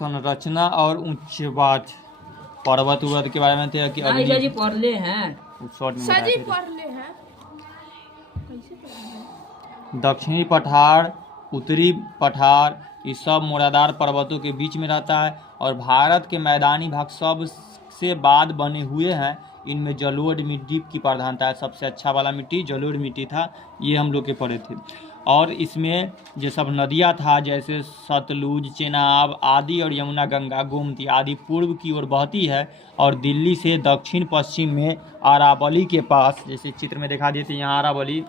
संरचना और उच्चवाच पर्वत उर्वत के बारे में थे कि जी पढ़ले हैं, शॉर्ट में सजी बताए पढ़ले हैं। थे। दक्षिणी पठार, उत्तरी पठार, ये सब मूलाधार पर्वतों के बीच में रहता है और भारत के मैदानी भाग सब से बाद बने हुए हैं। इनमें जलोढ़ मिट्टी की प्रधानता है। सबसे अच्छा वाला मिट्टी जलोढ़ मिट्टी था, ये हम लोग के पढ़े थे। और इसमें जो सब नदियाँ था जैसे सतलुज, चेनाब आदि और यमुना, गंगा, गोमती आदि पूर्व की ओर बहती है और दिल्ली से दक्षिण पश्चिम में अरावली के पास, जैसे चित्र में दिखा देते हैं यहाँ अरावली,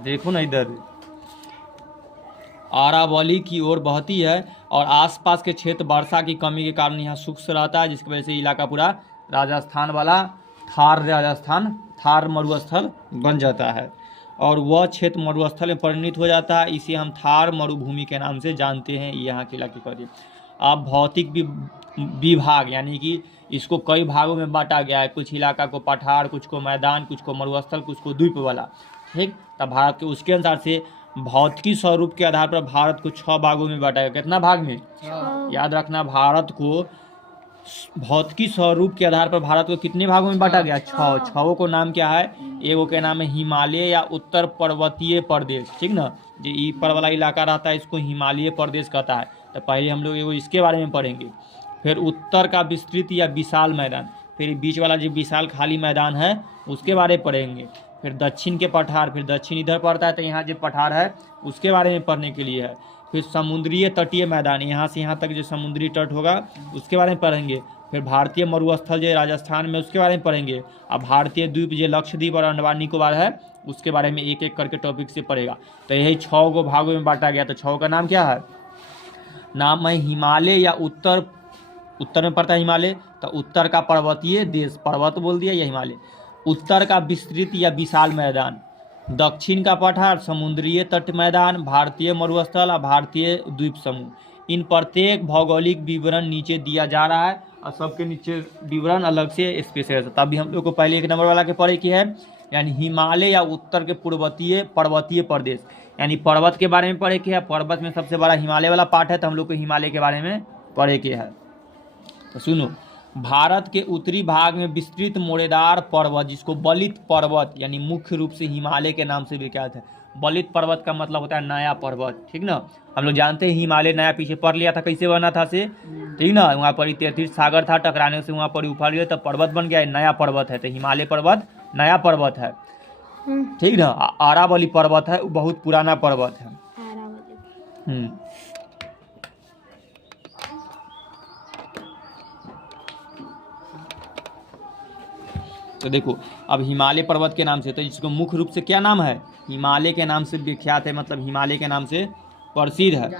देखो ना इधर अरावली की ओर बहती है और आसपास के क्षेत्र वर्षा की कमी के कारण यहाँ शुष्क रहता है, जिसकी वजह से इलाका पूरा राजस्थान वाला थार मरुस्थल बन जाता है और वह क्षेत्र मरुस्थल में परिणत हो जाता है। इसे हम थार मरुभूमि के नाम से जानते हैं। यहाँ के इलाके को अब भौतिक विभाग यानी कि इसको कई भागों में बांटा गया है। कुछ इलाका को पठार, कुछ को मैदान, कुछ को मरुस्थल, कुछ को द्वीप वाला। ठीक, तब भारत के उसके अनुसार से भौतिकी स्वरूप के आधार पर भारत को 6 भागों में बांटा गया। कितना भाग में? याद रखना, भारत को भौतिकी स्वरूप के आधार पर भारत को कितने भागों में बांटा गया? 6। 6 को नाम क्या है? एगो के नाम है हिमालय या उत्तर पर्वतीय प्रदेश। ठीक ना, जो ई पर वाला इलाका रहता है इसको हिमालय प्रदेश कहता है। तो पहले हम लोग एगो इसके बारे में पढ़ेंगे। फिर उत्तर का विस्तृत या विशाल मैदान, फिर बीच वाला जो विशाल खाली मैदान है उसके बारे में पढ़ेंगे। फिर दक्षिण के पठार, फिर दक्षिण इधर पड़ता है तो यहाँ जो पठार है उसके बारे में पढ़ने के लिए है। फिर समुद्रीय तटीय मैदान, यहाँ से यहाँ तक जो समुद्री तट होगा उसके बारे में पढ़ेंगे। फिर भारतीय मरुस्थल जो राजस्थान में उसके बारे में पढ़ेंगे। अब भारतीय द्वीप जो लक्षद्वीप और अंडमान निकोबार है उसके बारे में एक एक करके टॉपिक से पढ़ेगा। तो यही 6 को भागों में बांटा गया। तो 6 का नाम क्या है? नाम है हिमालय या उत्तर में पड़ता है हिमालय, तो उत्तर का पर्वतीय देश, पर्वत बोल दिया, या हिमालय। उत्तर का विस्तृत या विशाल मैदान, दक्षिण का पठार, समुद्रीय तट मैदान, भारतीय मरुस्थल और भारतीय द्वीप समूह। इन प्रत्येक भौगोलिक विवरण नीचे दिया जा रहा है और सबके नीचे विवरण अलग से स्पेशल है। तभी हम लोग को पहले 1 नंबर वाला के पढ़े की है, यानी हिमालय या उत्तर के पर्वतीय प्रदेश, यानी पर्वत के बारे में पढ़े के है। पर्वत में सबसे बड़ा हिमालय वाला पार्ट है, तो हम लोग को हिमालय के बारे में पढ़े के है। तो सुनो, भारत के उत्तरी भाग में विस्तृत मोड़ेदार पर्वत, जिसको बलित पर्वत यानी मुख्य रूप से हिमालय के नाम से विख्यात है। बलित पर्वत का मतलब होता है नया पर्वत। ठीक ना, हम लोग जानते हैं हिमालय नया, पीछे पढ़ लिया था कैसे बना था से। ठीक ना, वहाँ पर 33 सागर था, टकराने से वहाँ पर उफाड़ गया तब पर्वत बन गया, नया पर्वत है। तो हिमालय पर्वत नया पर्वत है। ठीक ना, अरावली पर्वत है, बहुत पुराना पर्वत है। तो देखो, अब हिमालय पर्वत के नाम से, तो इसको मुख्य रूप से क्या नाम है? हिमालय के नाम से विख्यात है, मतलब हिमालय के नाम से प्रसिद्ध है।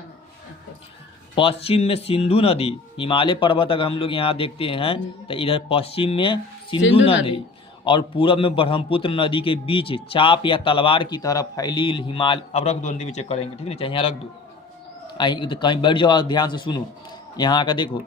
पश्चिम में सिंधु नदी, हिमालय पर्वत अगर हम लोग यहाँ देखते हैं तो इधर पश्चिम में सिंधु नदी और पूर्व में ब्रह्मपुत्र नदी के बीच चाप या तलवार की तरह फैली हिमालय। अब रख दो, अंतिम चेक करेंगे। ठीक है, चाहे यहाँ रख दो, कहीं बैठ जाओ, ध्यान से सुनो। यहाँ का देखो,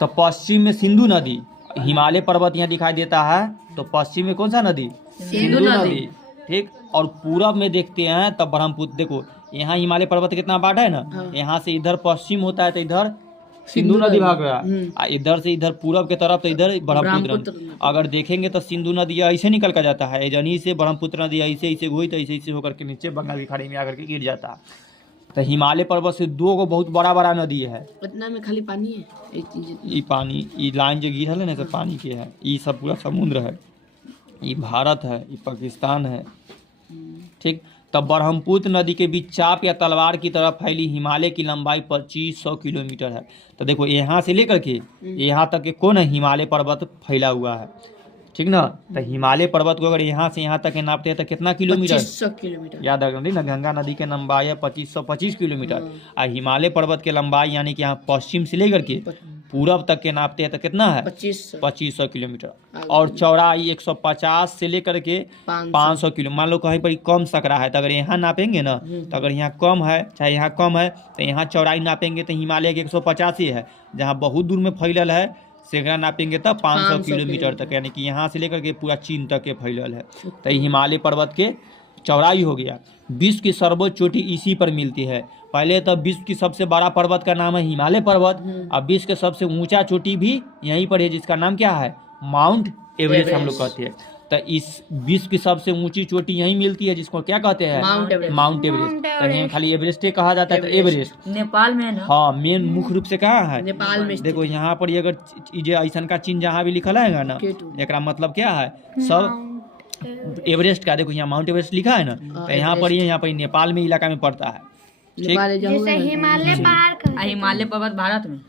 तो पश्चिम में सिंधु नदी, हिमालय पर्वत यहाँ दिखाई देता है, तो पश्चिम में कौन सा नदी? सिंधु नदी। ठीक, और पूरब में देखते हैं तब ब्रह्मपुत्र। देखो यहाँ हिमालय पर्वत कितना बांटा है ना, यहाँ से इधर पश्चिम होता है तो इधर सिंधु नदी भाग रहा है, इधर से इधर पूरब के तरफ तो इधर ब्रह्मपुत्र। अगर देखेंगे तो सिंधु नदी ऐसे निकल कर जाता है, जनी से ब्रह्मपुत्र नदी ऐसे ऐसे हुई तो ऐसे ऐसे होकर के नीचे बंगाल की खाड़ी में आकर के गिर जाता है। तो हिमालय पर्वत से 2 बहुत बड़ा नदी है। पटना में खाली पानी है, ये पानी, ये लाइन जो गिर है ना, सब पानी के है। ये सब पूरा समुद्र है। ये भारत है, ये पाकिस्तान है। ठीक, तब ब्रह्मपुत्र नदी के बीच चाप या तलवार की तरह फैली हिमालय की लंबाई 2500 किलोमीटर है। तो देखो यहाँ से लेकर के यहाँ तक के कौन है? हिमालय पर्वत फैला हुआ है। ठीक ना, तो हिमालय पर्वत को अगर यहाँ से यहाँ तक नापते हैं तो कितना किलोमीटर? 2500 किलोमीटर। याद रखना ना, गंगा नदी के लंबाई है 2525 किलोमीटर और हिमालय पर्वत के लंबाई यानी कि यहाँ पश्चिम से लेकर के पूरब तक के नापते हैं तो कितना है? 2500 किलोमीटर। और चौड़ाई 150 से लेकर के 500 किलो। मान लो कहीं पर कम सकरा है तो अगर यहाँ नापेंगे ना, तो अगर यहाँ कम है चाहे यहाँ कम है तो यहाँ चौड़ाई नापेंगे तो हिमालय के 150 ही है। जहाँ बहुत दूर में फैलल है सेकड़ा नापेंगे तब 500 किलोमीटर तक, यानी कि यहाँ से लेकर के पूरा चीन तक के फैलल है। तो हिमालय पर्वत के चौड़ाई हो गया। विश्व की सर्वोच्च चोटी इसी पर मिलती है। पहले तो विश्व की सबसे बड़ा पर्वत का नाम है हिमालय पर्वत, अब विश्व के सबसे ऊंचा चोटी भी यहीं पर है, जिसका नाम क्या है? माउंट एवरेस्ट हम लोग कहते हैं। तो इस विश्व की सबसे ऊंची चोटी यहीं मिलती है, जिसको क्या कहते हैं? Mount Everest. Mount Everest. तो यहाँ खाली एवरेस्ट ही कहा जाता है, तो एवरेस्ट नेपाल में है ना? हाँ मेन मुख्य रूप से कहाँ है? नेपाल में देखो यहाँ पर ये अगर ये ऐसा का चिन्ह जहाँ भी लिखल है ना, K2। एकरा मतलब क्या है? सब एवरेस्ट का देखो यहाँ माउंट एवरेस्ट लिखा है ना, तो यहाँ पर नेपाल में इलाका में पड़ता है। ठीक, नेपाल जैसे हिमालय पहाड़ का हिमालय पर्वत भारत में।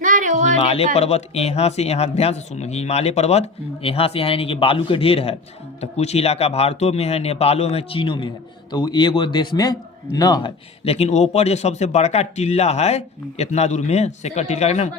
ना रे वो हिमालय पर्वत यहाँ से यहाँ, ध्यान से सुनो, हिमालय पर्वत यहाँ से यहाँ यानी कि बालू के ढेर है। तो कुछ इलाका भारतों में है, नेपालों में, चीनों में है, तो वो एगो देश में न है। लेकिन ऊपर जो सबसे बड़का टिल्ला है इतना दूर में, सेकर टिल्ला का नाम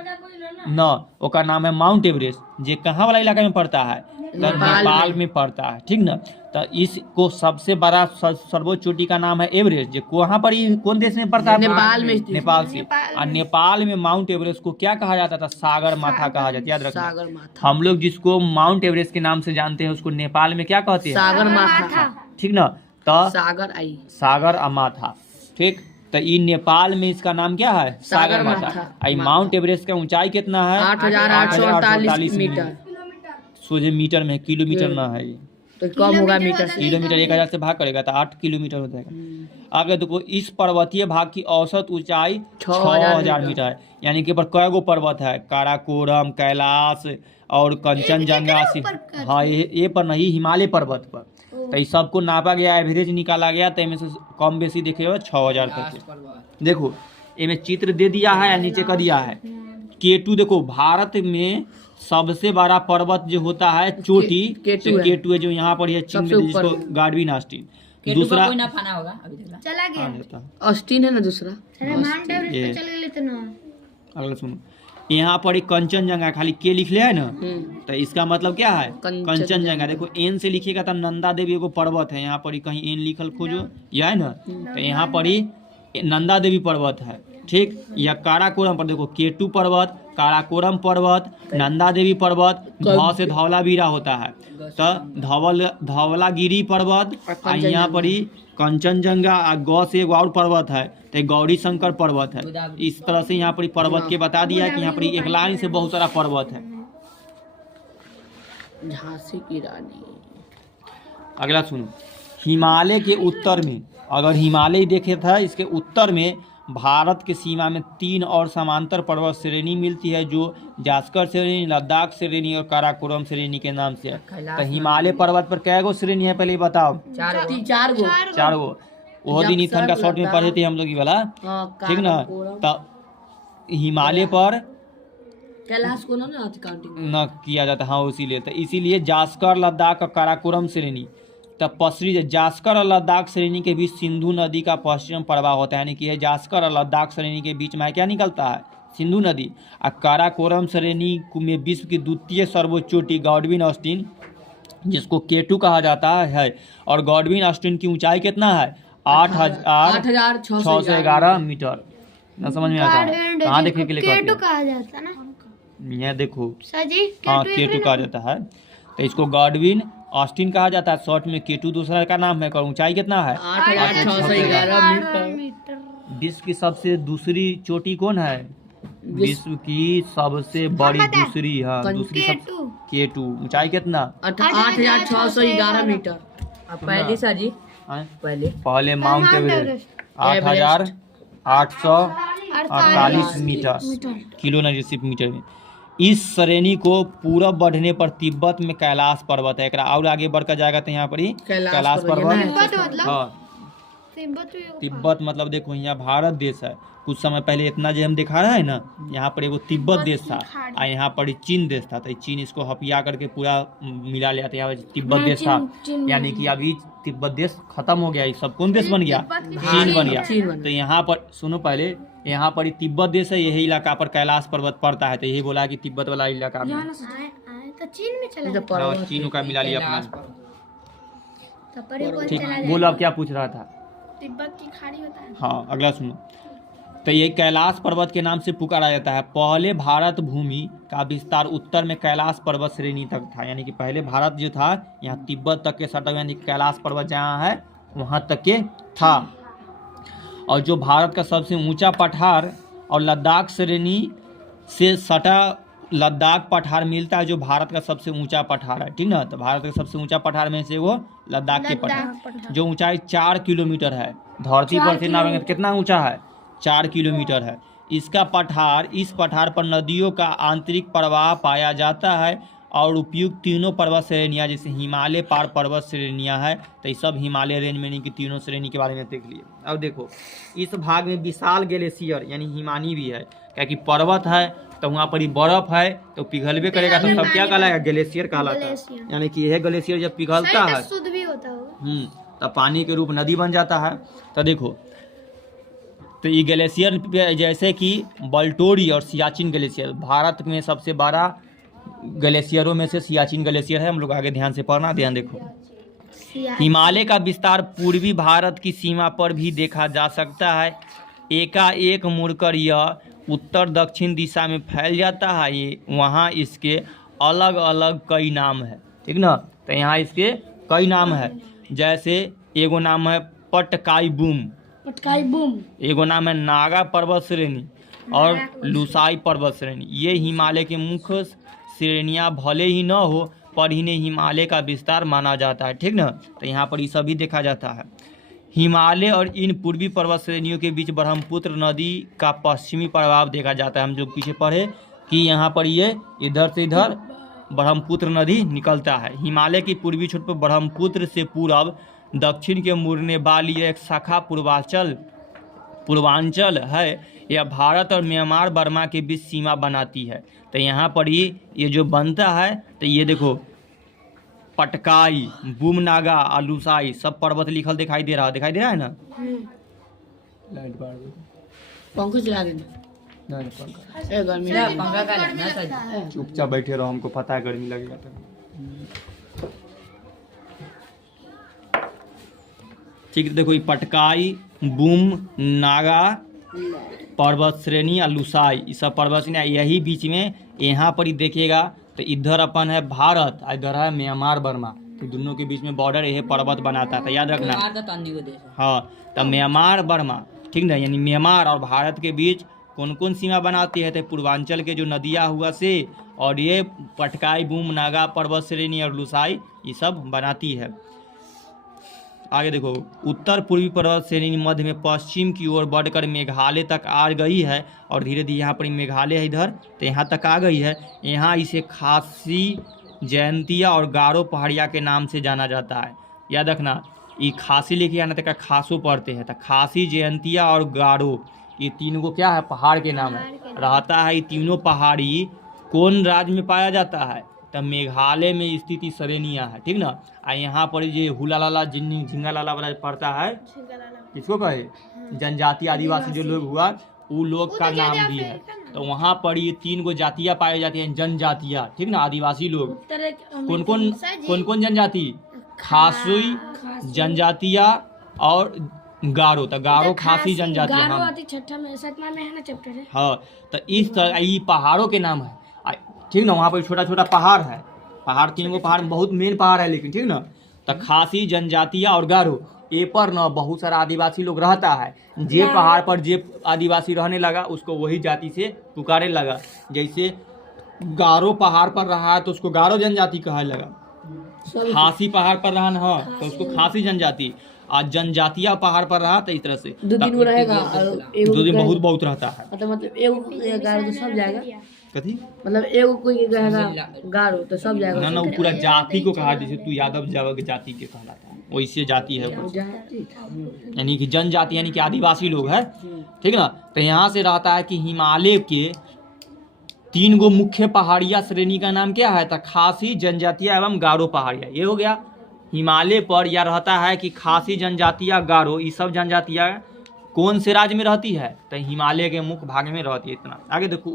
न, ओकर नाम है माउंट एवरेस्ट, जे कहाँ वाला इलाका में पड़ता है? तो नेपाल में पड़ता है। ठीक ना? तो इसको सबसे बड़ा सर्वोच्च चोटी का नाम है एवरेस्ट, जो कहाँ पर ही कौन देश में पड़ता है? नेपाल में। नेपाल से। और नेपाल में माउंट एवरेस्ट को क्या कहा जाता था? सागर माथा कहा जाता है, याद रखना। सागर माथा। हम लोग जिसको माउंट एवरेस्ट के नाम से जानते हैं, उसको नेपाल में क्या कहते हैं? सागर माथा। ठीक ना? तो सागर आई। सागर आ माथा। ठीक, तो ये नेपाल में इसका नाम क्या है? सागर माथा। आई माउंट एवरेस्ट का ऊंचाई कितना है? 8,848 मीटर। सोझे मीटर में है, किलोमीटर ना है ये। तो कम होगा मीटर से। किलोमीटर 1000 से भाग करेगा तो 8 किलोमीटर हो जाएगा। आगे देखो, इस पर्वतीय भाग की औसत ऊंचाई 6000 मीटर है। यानी कि पर कई गो पर्वत है? काराकोरम, कैलाश और कंचनजंगा। हाँ ये पर नहीं, हिमालय पर्वत पर। तो इस सबको नापा गया, एवरेज निकाला गया, तो इनमें से कम बेसी देखे 6000 करके। देखो इनमें चित्र दे दिया है या नीचे कर दिया है। K2 देखो, भारत में सबसे बड़ा पर्वत जो होता है चोटी, K2 है, जो यहाँ पर है चिन्ह, जिसको गार्डविन ऑस्टिन। दूसरा कोई ना फाना होगा अभी तक। चला गया। ऑस्टिन है ना दूसरा। अरे माउंट एवरेस्ट पे चल गए तो ना। अगला सुनो, यहाँ पर एक कंचनजंगा खाली के लिख लिया है ना, तो इसका मतलब क्या है? कंचनजंगा। देखो एन से लिखिएगा तो नंदा देवी एगो पर्वत है, यहाँ पर ही कहीं एन लिखल खोजो, यह है ना, तो यहाँ पर ही नंदा देवी पर्वत है। ठीक, या काराकोरम पर देखो, K2 पर्वत, काराकोरम पर्वत, नंदा देवी पर्वत, ध से धौलावीरा होता है, तो धौलागिरी पर्वत, यहाँ पर ही कंचनजंगा, ग से एगो और पर्वत है तो गौरी शंकर पर्वत है। इस तरह से यहाँ पर पर्वत के बता दिया है कि यहाँ पर एक लाइन से बहुत सारा पर्वत है। झांसी की रानी। अगला सुनो, हिमालय के उत्तर में, अगर हिमालय देखे था, इसके उत्तर में भारत के सीमा में 3 और समांतर पर्वत श्रेणी मिलती है, जो जास्कर श्रेणी, लद्दाख श्रेणी और काराकोरम श्रेणी के नाम से है। तो हिमालय पर्वत पर कै गो श्रेणी है पहले बताओ? 4 गो। वो दिन इथन का शॉर्ट में पढ़े थे हम लोग ये वाला। ठीक ना? तो हिमालय पर कैलाश को ना काउंटिंग न किया जाता, हाँ इसीलिए। तो इसीलिए जास्कर, लद्दाख और काराकोरम श्रेणी। तब पश्चिमी जास्कर और लद्दाख श्रेणी के बीच सिंधु नदी का पश्चिम प्रवाह होता है, यानी कि जास्कर और लद्दाख श्रेणी के बीच में क्या निकलता है? सिंधु नदी। और काराकोरम श्रेणी में विश्व की द्वितीय सर्वोच्च चोटी गार्डविन ऑस्टिन, जिसको K2 कहा जाता है, और गार्डविन ऑस्टिन की ऊंचाई कितना है? 8,611 मीटर। ना समझ में आता है? कहाँ देखने के लिए K2 कहा जाता है ना? यहाँ देखो, सजी हाँ K2 कहा जाता है। तो इसको गार्डविन ऑस्टिन कहा जाता है, शॉर्ट में K2 दूसरा का नाम है। और ऊंचाई कितना है? 8,611 मीटर। विश्व की सबसे दूसरी चोटी कौन है? विश्व की सबसे बड़ी दूसरी, हाँ दूसरी सब K2। ऊंचाई कितना? 8,611 मीटर। पहले सर जी, पहले Mount Everest 8,848 metre, kilometre में। इस श्रेणी को पूरब बढ़ने पर तिब्बत में कैलाश पर्वत है। एक और आगे बढ़कर जाएगा तो यहाँ पर ही कैलाश पर्वत। हाँ तिब्बत मतलब देखो, यहाँ भारत देश है। कुछ समय पहले इतना जो हम दिखा रहा है ना, यहाँ पर एगो तिब्बत देश था और यहाँ पर चीन देश था। तो चीन इसको हपिया करके पूरा मिला लिया था, यहाँ तिब्बत देश था। यानी कि अभी तिब्बत देश खत्म हो गया, ये सब कौन देश बन गया? चीन बन गया। तो यहाँ पर सुनो, पहले यहाँ पर तिब्बत देश है, यही इलाका पर कैलाश पर्वत पड़ता है। तो यही बोला कि तिब्बत वाला इलाका में तो चीन में चला चीन का मिला लिया अपना। तो ठीक, बोलो अब क्या पूछ रहा था? तिब्बत की खाड़ी होता है। हाँ अगला सुनो, तो ये कैलाश पर्वत के नाम से पुकारा जाता है। पहले भारत भूमि का विस्तार उत्तर में कैलाश पर्वत श्रेणी तक था, यानी कि पहले भारत जो था यहाँ तिब्बत तक के सटा, यानी कैलाश पर्वत जहाँ है वहाँ तक के था। और जो भारत का सबसे ऊंचा पठार और लद्दाख श्रेणी से सटा लद्दाख पठार मिलता है, जो भारत का सबसे ऊंचा पठार है, ठीक ना। तो भारत का सबसे ऊंचा पठार में से वो लद्दाख के पठार, जो ऊंचाई 4 किलोमीटर है। धरती पर से नापेंगे तो कितना ऊंचा है, 4 किलोमीटर है। इस पठार पर नदियों का आंतरिक प्रवाह पाया जाता है और उपयुक्त तीनों पर्वत श्रेणियाँ, जैसे हिमालय पार पर्वत श्रेणियाँ हैं, तो ये सब हिमालय रेंज में की तीनों श्रेणी के बारे में देख लिए। अब देखो इस भाग में विशाल ग्लेशियर यानी हिमानी भी है, क्या कि पर्वत है तो वहाँ पर ही बर्फ है तो पिघलबे करेगा, तो सब क्या कहलाएगा, ग्लेशियर कहलाता है। यानी कि यह ग्लेशियर जब पिघलता है शुद्ध भी होता होगा, तब पानी के रूप नदी बन जाता है। तो देखो तो ये ग्लेशियर जैसे कि बल्टोरी और सियाचिन ग्लेशियर, भारत में सबसे बड़ा ग्लेशियरों में से सियाचिन ग्लेशियर है। हम लोग आगे ध्यान से पढ़ना, ध्यान देखो। हिमालय का विस्तार पूर्वी भारत की सीमा पर भी देखा जा सकता है। एकाएक मुड़कर यह उत्तर दक्षिण दिशा में फैल जाता है। ये वहाँ इसके अलग अलग कई नाम है, ठीक ना। तो यहाँ इसके कई नाम है, जैसे एगो नाम है पटकाई बूम, एगो नाम है नागा पर्वत श्रेणी और लुसाई पर्वत श्रेणी। ये हिमालय के मुख्य श्रेणियाँ भले ही न हो पर इन्हें हिमालय का विस्तार माना जाता है, ठीक ना। तो यहाँ पर ये सभी देखा जाता है। हिमालय और इन पूर्वी पर्वत श्रेणियों के बीच ब्रह्मपुत्र नदी का पश्चिमी प्रभाव देखा जाता है। हम जो पीछे पढ़े कि यहाँ पर ये इधर से इधर ब्रह्मपुत्र नदी निकलता है। हिमालय की पूर्वी छोर पर ब्रह्मपुत्र से पूर्व दक्षिण के मुड़ने वाली एक शाखा पूर्वांचल है। यह भारत और म्यांमार बर्मा के बीच सीमा बनाती है। तो यहाँ पर ये जो बनता है, तो ये देखो पटकाई, बूमनागा, आलूसाई सब पर्वत लिखल दिखाई दे रहा है ना। लाइट बार पंखा चला देना, गर्मी ना पंखा का लगना, चुपचाप बैठे रहो, हमको पता है गर्मी लगेगा। ठीक है, देखो ये पटकाई, बूम नागा पर्वत श्रेणी, आलूसाई, ये सब पर्वत श्रेणी यही बीच में। यहाँ पर ही देखिएगा तो इधर अपन है भारत, इधर है म्यांमार बर्मा, तो दोनों के बीच में बॉर्डर यह पर्वत बनाता है। तो याद रखना, हाँ, तो म्यांमार बर्मा, ठीक ना, यानी म्यांमार और भारत के बीच कौन कौन सीमा बनाती है, तो पूर्वांचल के जो नदियाँ हुआ से, और ये पटकाई, बूम नागा पर्वत श्रेणी और लुसाई ये सब बनाती है। आगे देखो, उत्तर पूर्वी पर्वत श्रेणी मध्य में पश्चिम की ओर बढ़कर मेघालय तक आ गई है, और धीरे धीरे यहाँ पर मेघालय है इधर, तो यहाँ तक आ गई है। यहाँ इसे खासी, जयंतिया और गारो पहाड़िया के नाम से जाना जाता है। याद रखना, ये खासी लेके आना तक खासो पढ़ते हैं, तो खासी, जयंतिया और गारो ये तीनों को क्या है, पहाड़ के नाम है रहता है। ये तीनों पहाड़ी कौन राज्य में पाया जाता है, तो मेघालय में स्थित श्रेणियाँ है, ठीक ना। आ यहाँ पर ये हुलालाला, झिंगालाला वाला पड़ता है, किसको कहे, जनजाति आदिवासी जो लोग हुआ वो लोग का नाम भी है। तो वहाँ पर ये 3 गो जातियाँ पाई जाती हैं, जनजातियाँ, ठीक ना, आदिवासी लोग। कौन कौन जनजाति, खासी जनजातिया और गारो। तो गारो खासी जनजातियाँ, हाँ। तो इस तरह ये पहाड़ों के नाम है, ठीक ना। वहाँ पर छोटा छोटा पहाड़ है, पहाड़ 3 गो पहाड़ बहुत मेन पहाड़ है, लेकिन ठीक ना। तो खासी, जनजातिया और गारो, ये पर न बहुत सारा आदिवासी लोग रहता है। जे पहाड़ पर जे आदिवासी रहने लगा उसको वही जाति से पुकारे लगा। जैसे गारो पहाड़ पर रहा है तो उसको गारो जनजाति कहा लगा, खासी पहाड़ पर रहा ना तो उसको खासी जनजाति, आज जनजातिया पहाड़ पर रहा तो इस तरह से 2 दिन रहेगा, 2 दिन बहुत रहता है। मतलब एगो गारो तो सब जाएगा, कथी मतलब एगो कोई रहेगा गारो तो सब जाएगा ना, वो पूरा जाति को कहा, जैसे तू यादव जाति के कहलाता है, वैसे जाति है, यानी कि जनजाति यानी कि आदिवासी लोग है, ठीक ना। तो यहाँ से रहता है कि हिमालय के 3 गो मुख्य पहाड़िया श्रेणी का नाम क्या है, तो खासी, जनजातिया एवं गारो पहाड़िया। ये हो गया हिमालय पर। यह रहता है कि खासी, जनजातिया, गारो ये सब जनजातियाँ कौन से राज्य में रहती है, तो हिमालय के मुख्य भाग में रहती है। इतना आगे देखो,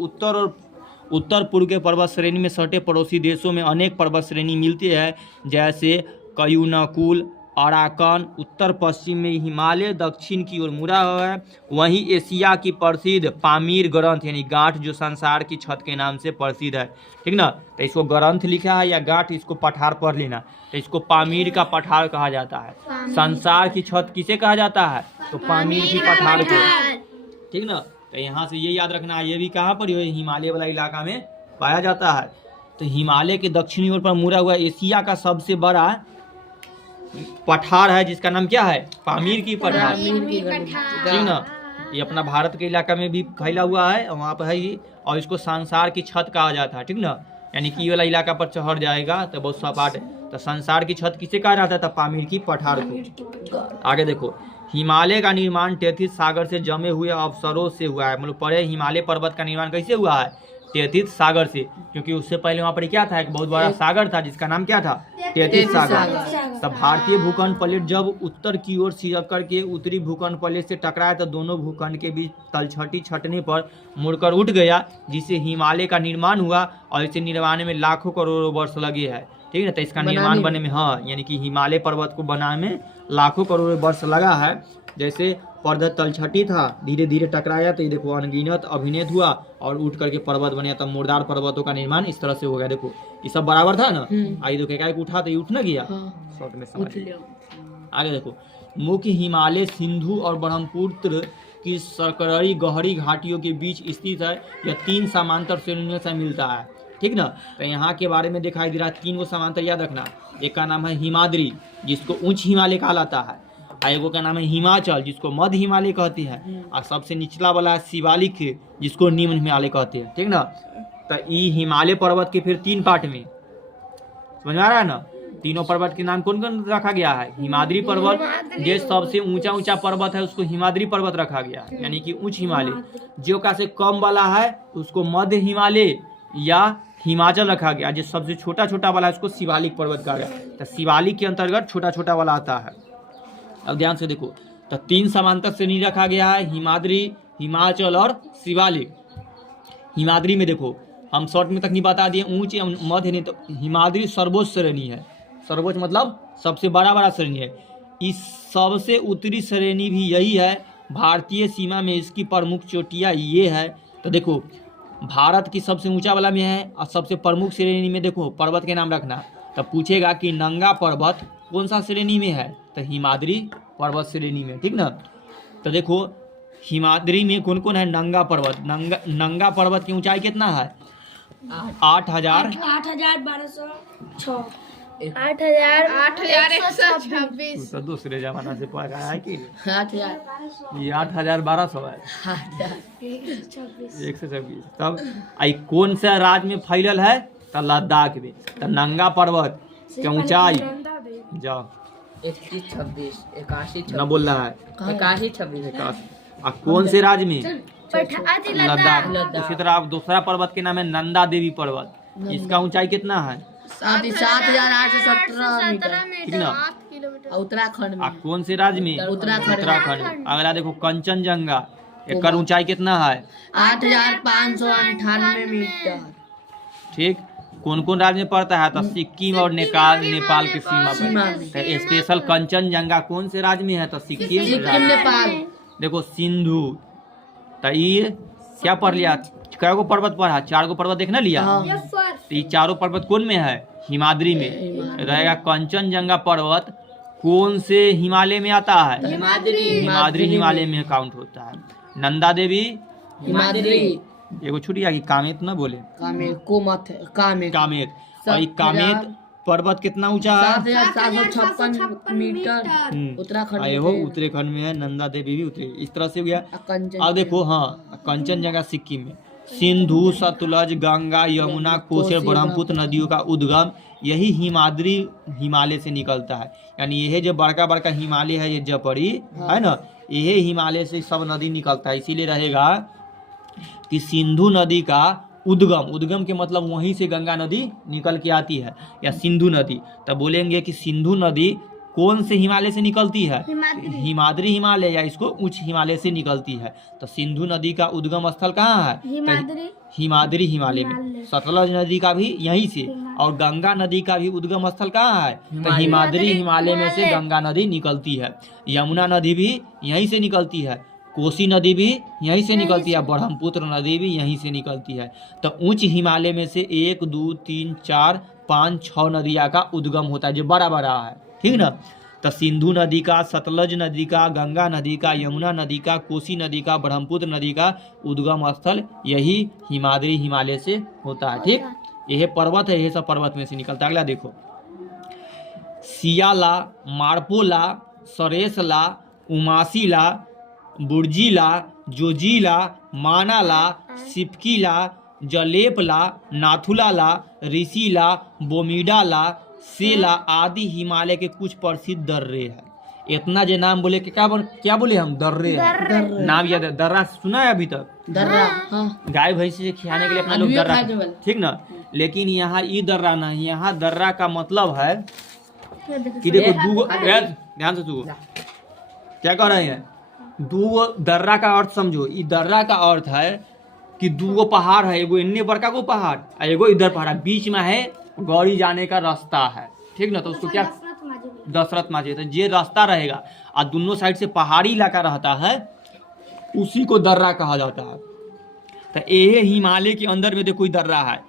उत्तर पूर्व के पर्वत श्रेणी में सटे पड़ोसी देशों में अनेक पर्वत श्रेणी मिलती है, जैसे कयूनाकुल, अराकान, उत्तर पश्चिम में हिमालय दक्षिण की ओर मुड़ा हुआ है। वहीं एशिया की प्रसिद्ध पामीर ग्रंथ यानी गांठ जो संसार की छत के नाम से प्रसिद्ध है, ठीक ना। तो इसको ग्रंथ लिखा है या गांठ, इसको पठार पढ़ लेना। तो इसको पामीर का पठार कहा जाता है। संसार की छत किसे कहा जाता है? तो पामीर की पठार को, ठीक ना। तो यहाँ से ये याद रखना है, ये भी कहाँ पर हिमालय वाला इलाका में पाया जाता है। तो हिमालय के दक्षिणी ओर पर मुड़ा हुआ एशिया का सबसे बड़ा पठार है जिसका नाम क्या है? पामीर की पठार, ठीक ना। ये अपना भारत के इलाका में भी फैला हुआ है, वहाँ पर है ये। और इसको संसार की छत कहा जाता है, ठीक ना। यानी कि ये वाला इलाका पर चढ़ जाएगा तो बहुत सपाट है। तो संसार की छत किसे कहा जाता था? पामीर की पठार को। आगे देखो, हिमालय का निर्माण टेथिस सागर से जमे हुए अवसरों से हुआ है। मतलब परे हिमालय पर्वत का निर्माण कैसे हुआ है? टेथिस सागर से, क्योंकि उससे पहले वहाँ पर क्या था? एक बहुत बड़ा सागर था जिसका नाम क्या था? टेथिस सागर। तब भारतीय भूखंड प्लेट जब उत्तर की ओर सिरक करके उत्तरी भूखंड प्लेट से टकराया तो दोनों भूखंड के बीच तलछटी छटने पर मुड़कर उठ गया, जिससे हिमालय का निर्माण हुआ। और इसे निर्माण में लाखों करोड़ों वर्ष लगे हैं, ठीक है। तो इसका निर्माण बनने में, हाँ, यानी कि हिमालय पर्वत को बनाने में लाखों करोड़ों वर्ष लगा है। जैसे पर्वत तलछटी था, धीरे धीरे टकराया तो ये देखो अनगिनत अभिनेत हुआ और उठ करके पर्वत बना। तब मुर्दार पर्वतों का निर्माण इस तरह से हो गया। देखो ये सब बराबर था ना। आई देखो एक उठा तो ये उठ न गया, शॉर्ट में समझ। आगे देखो, मुख्य हिमालय सिंधु और ब्रह्मपुत्र की सरकरी गहरी घाटियों के बीच स्थित है। यह 3 समांतर श्रेणियों से मिलता है, ठीक ना। तो यहाँ के बारे में दिखाई दे रहा है 3 समांतर, याद रखना। एक का नाम है हिमाद्री जिसको उच्च हिमालय कहलाता है, एगो का नाम है हिमाचल जिसको मध्य हिमालय कहते हैं, और सबसे निचला वाला है शिवालिक जिसको निम्न हिमालय कहते हैं, ठीक ना। तो ये हिमालय पर्वत के फिर 3 पार्ट में, समझ में आ रहा है ना। तीनों पर्वत के नाम कौन कौन रखा गया है? हिमाद्री पर्वत, जो सबसे ऊंचा पर्वत है उसको हिमाद्री पर्वत रखा गया है, यानी कि उच्च हिमालय। जो का से कम वाला है उसको मध्य हिमालय या हिमाचल रखा गया। जो सबसे छोटा वाला है उसको शिवालिक पर्वत कहा गया। तो शिवालिक के अंतर्गत छोटा वाला आता है। अब ध्यान से देखो, तो 3 समांतर श्रेणी रखा गया है, हिमाद्री, हिमाचल और शिवालिक। हिमाद्री में देखो हम शॉर्ट में तक नहीं बता दिए, ऊंच मध्य नहीं, तो हिमाद्री सर्वोच्च श्रेणी है। सर्वोच्च मतलब सबसे बड़ा श्रेणी है। इस सबसे उत्तरी श्रेणी भी यही है। भारतीय सीमा में इसकी प्रमुख चोटियाँ ये है। तो देखो भारत की सबसे ऊंचा वाला में है और सबसे प्रमुख श्रेणी में देखो पर्वत के नाम रखना। तब पूछेगा कि नंगा पर्वत कौन सा श्रेणी में है? तो हिमाद्री पर्वत श्रेणी में, ठीक ना। तो देखो हिमाद्री में कौन कौन है? नंगा पर्वत। नंगा पर्वत की ऊंचाई कितना है? 8,126 तो दूसरे जमाना से पढ़ा है कि 8,000 ये 8,1200 है, 126। तब आई कौन सा राज्य में फैलल है? तो लद्दाख में। तो नंगा पर्वत की ऊंचाई जाओ 81 न बोल रहा है 81 कौन से राज्य में? लद्दाख। उसी तरह दूसरा पर्वत के नाम है नंदा देवी पर्वत। इसका ऊंचाई कितना है? 7,817 मीटर, ठीक ना। उत्तराखंड में। कौन से राज्य में? उत्तराखंड। अगला देखो कंचनजंगा, एक ऊंचाई कितना है? 8,598 मीटर, ठीक। कौन कौन राज्य में पड़ता है? तो सिक्किम और नेपाल के सीमा पर। तो स्पेशल कंचनजंगा कौन से राज्य में है? तो सिक्किम नेपाल। देखो सिंधु, तो ये क्या पढ़ लिया? कै गो पर्वत पढ़ा? 4 गो पर्वत देखना लिया। तो ये 4 पर्वत कौन में है? हिमाद्री में रहेगा। कंचनजंगा पर्वत कौन से हिमालय में आता है? हिमाद्री हिमालय में काउंट होता है। नंदा देवी हिमाद्री। एगो छुट्टी आ गई, कामेत न बोले, कामेत। और ये कामेत पर्वत कितना ऊंचा है? 7,756 मीटर, उत्तराखंड। उत्तराखंड में है। नंदा देवी भी उतरे। इस तरह से हो गया। अब देखो हाँ कंचनजंगा सिक्किम में। सिंधु, सतलज, गंगा, यमुना, कोसी, ब्रह्मपुत्र नदियों का उद्गम यही हिमाद्री हिमालय से निकलता है। यानी यह जो बड़का हिमालय है, ये जपड़ी है ना, यही हिमालय से सब नदी निकलता है। इसीलिए रहेगा कि सिंधु नदी का उद्गम के मतलब वहीं से गंगा नदी निकल के आती है, या सिंधु नदी। तब बोलेंगे कि सिंधु नदी कौन से हिमालय से निकलती है? हिमाद्री हिमालय, या इसको उच्च हिमालय से निकलती है। तो सिंधु नदी का उद्गम स्थल कहाँ है? हिमाद्री हिमालय में। सतलज नदी का भी यहीं से, और गंगा नदी का भी उद्गम स्थल कहाँ है? तो हिमाद्री हिमालय में से गंगा नदी निकलती है। यमुना नदी भी यहीं से निकलती है, कोसी नदी भी यहीं से निकलती है, ब्रह्मपुत्र नदी भी यहीं से निकलती है। तो उच्च हिमालय में से 1 2 3 4 5 6 नदियाँ का उद्गम होता है जो बड़ा बड़ा है, ठीक ना। तो सिंधु नदी का, सतलज नदी का, गंगा नदी का, यमुना नदी का, कोसी नदी का, ब्रह्मपुत्र नदी का उद्गम स्थल यही हिमाद्री हिमालय से होता है, ठीक। यह पर्वत है, यह सब पर्वत में से निकलता है। अगला देखो, सियाला, मारपोला, सरेसला, उमासीला, बुर्जीला, जोजीला, मानाला, सिपकीला, जलेपला, नाथुलाला, ऋषिला, बोमीडाला, सेला आदि हिमालय के कुछ प्रसिद्ध दर्रे हैं। इतना जो नाम बोले कि क्या बोले हम? दर्रे हैं। नाम याद है? दर्रा सुना है अभी तक? दर्रा, हाँ। गाय भैंस से खिलाने के लिए अपना लोग दर्रा, ठीक ना। लेकिन यहाँ ये दर्रा नहीं, यहाँ दर्रा का मतलब है कि देखो ध्यान से सुनो क्या कह रहे हैं। दो दर्रा का अर्थ समझो। ये दर्रा का अर्थ है कि दो पहाड़ है, एगो इन्ने बड़का को पहाड़ और एगो इधर पहाड़, बीच में है गौरी जाने का रास्ता है, ठीक ना। तो उसको क्या दशरथ माझी, तो ये रास्ता रहेगा और दोनों साइड से पहाड़ी इलाका रहता है, उसी को दर्रा कहा जाता है। तो ये हिमालय के अंदर में देखो दर्रा है,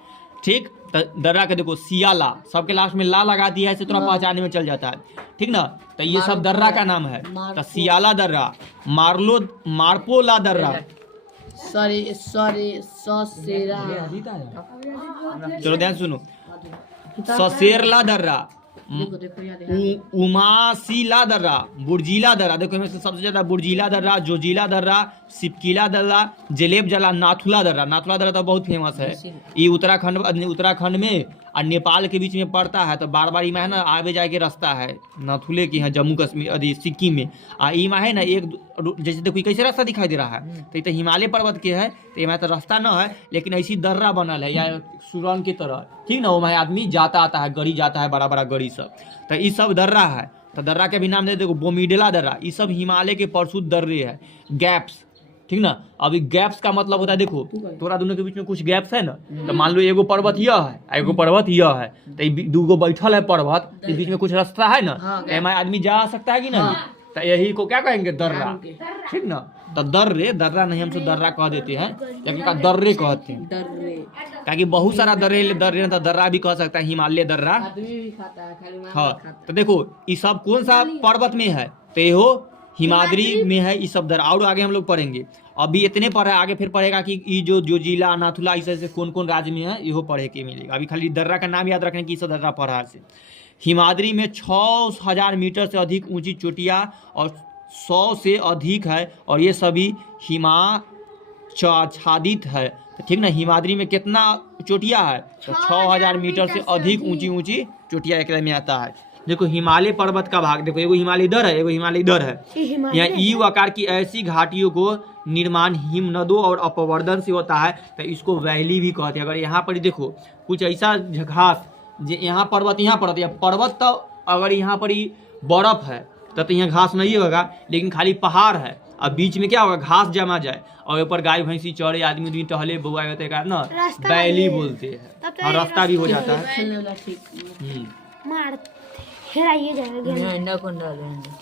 ठीक। तो दर्रा के देखो सियाला, सबके लास्ट में ला लगा दिया है, इससे थोड़ा पहचानने में चल जाता है, ठीक ना। तो ये सब दर्रा का नाम है। तो सियाला दर्रा, मारपोला दर्रा, चलो ध्यान सुनो, ससेरला दर्रा, उमासीला दर्रा, बुर्जीला दर्रा, देखो इसमें सबसे ज्यादा बुर्जीला दर्रा, जोजीला दर्रा, सिपकीला दर्रा, जलेब जला, नाथुला दर्रा। नाथुला दर्रा तो बहुत फेमस है। ये उत्तराखंड में और नेपाल के बीच में पड़ता है। तो बार बार इमा है ना आगे जाए के रास्ता है नाथुले की, यहाँ जम्मू कश्मीर अभी सिक्किम में आ इमा है ना एक, जैसे देखो कैसे रास्ता दिखाई दे रहा है, तो हिमालय पर्वत के है, तो यहाँ तो रास्ता न है लेकिन ऐसी दर्रा बनल है या सुरंग की तरह, ठीक ना। वहाँ आदमी जाता आता है, गड़ी जाता है, बड़ा बड़ा गड़ी सब। तो ये सब दर्रा है। तो दर्रा के भी नाम दे देखो, बोमीडेला दर्रा, ये सब हिमालय के प्रसिद्ध दर्रे है। गैप्स, ठीक ना। अभी गैप्स का मतलब होता है, देखो तोरा दोनों के बीच में कुछ गैप्स है ना, तो मान लो एगो पर्वत यह है, एगो पर्वत यह है, तो दूगो बैठल है पर्वत, इस बीच में कुछ रास्ता है ना, एम आदमी जा सकता है कि नहीं। तो यही को क्या कहेंगे? दर्रा, ठीक ना। तो दर्रा नहीं, हम सब दर्रा कह देते हैं, लेकिन दर्रे कहते हैं, क्योंकि बहुत सारा दर्रे तो दर्रा भी कह सकता है, हिमालय दर्रा। हाँ, तो देखो ये सब कौन सा पर्वत में है? तो ये हो हिमाद्री में है ये सब दर्रा। और आगे हम लोग पढ़ेंगे, अभी इतने पर है, आगे फिर पढ़ेगा कि ये जो जिला नाथुला इस कौन कौन राज्य में है, ये पढ़े के मिलेगा। अभी खाली दर्रा का नाम याद रखने की सब दर्रा पढ़ा से। हिमाद्री में 6000 मीटर से अधिक ऊंची चोटियाँ और 100 से अधिक है, और ये सभी हिमाच्छादित है, तो ठीक ना। हिमाद्री में कितना चोटियाँ है? तो 6000 मीटर से अधिक ऊंची चोटियाँ एक में आता है। देखो हिमालय पर्वत का भाग देखो, एगो हिमालय इधर है, एगो हिमालय इधर है। यहाँ यू आकार की ऐसी घाटियों को निर्माण हिमनदों और अपवर्दन से होता है, तो इसको वैली भी कहते हैं। अगर यहाँ पर देखो कुछ ऐसा घास, यहाँ पर्वत या पर्वत, तो अगर यहाँ पर बर्फ है तो यहाँ घास नहीं होगा, लेकिन खाली पहाड़ है और बीच में क्या होगा? घास जमा जाए और ऊपर गाय भैंसी चढ़े, आदमी टहले बुआ होते हैं ना, वैली बोलते हैं, और रास्ता भी हो जाता है।